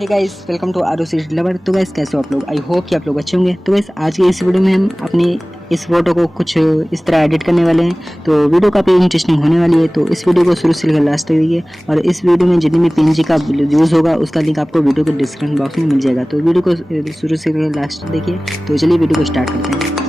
Hey guys, welcome two Aarush lover. तो guys कैसे हो आप लोग? आई होप कि आप लोग अच्छे होंगे। तो गाइस आज की इस वीडियो में हम अपनी इस फोटो को कुछ इस तरह एडिट करने वाले हैं। तो वीडियो काफ़ी इंटरेस्टिंग होने वाली है, तो इस वीडियो को शुरू से लेकर लास्ट तक देखिए। और इस वीडियो में जितनी भी PNG का यूज़ होगा उसका लिंक आपको वीडियो के डिस्क्रिप्शन बॉक्स में मिल जाएगा। तो वीडियो को शुरू से लेकर लास्ट तक देखिए। तो चलिए वीडियो को स्टार्ट करते हैं।